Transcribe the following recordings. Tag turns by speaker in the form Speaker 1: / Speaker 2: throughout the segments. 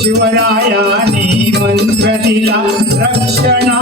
Speaker 1: शिवरायाने मंत्र दिला रक्षणा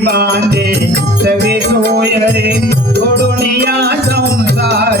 Speaker 1: બાંધે સવે સોય રે સંસાર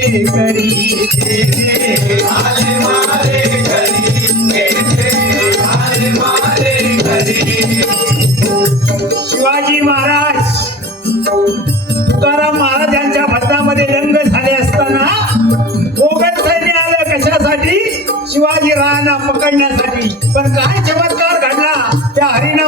Speaker 1: शिवाजी महाराज तुकाराम महाराजांच्या भक्तामध्ये रंग झाले असताना मोगल सैन्य आलं कशासाठी? शिवाजी राणा पकडण्यासाठी. पण काय चमत्कार घडला? त्या हरिणा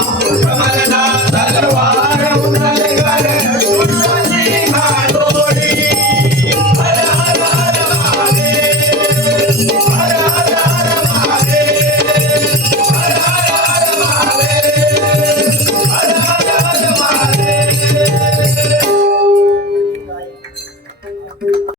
Speaker 1: Oh,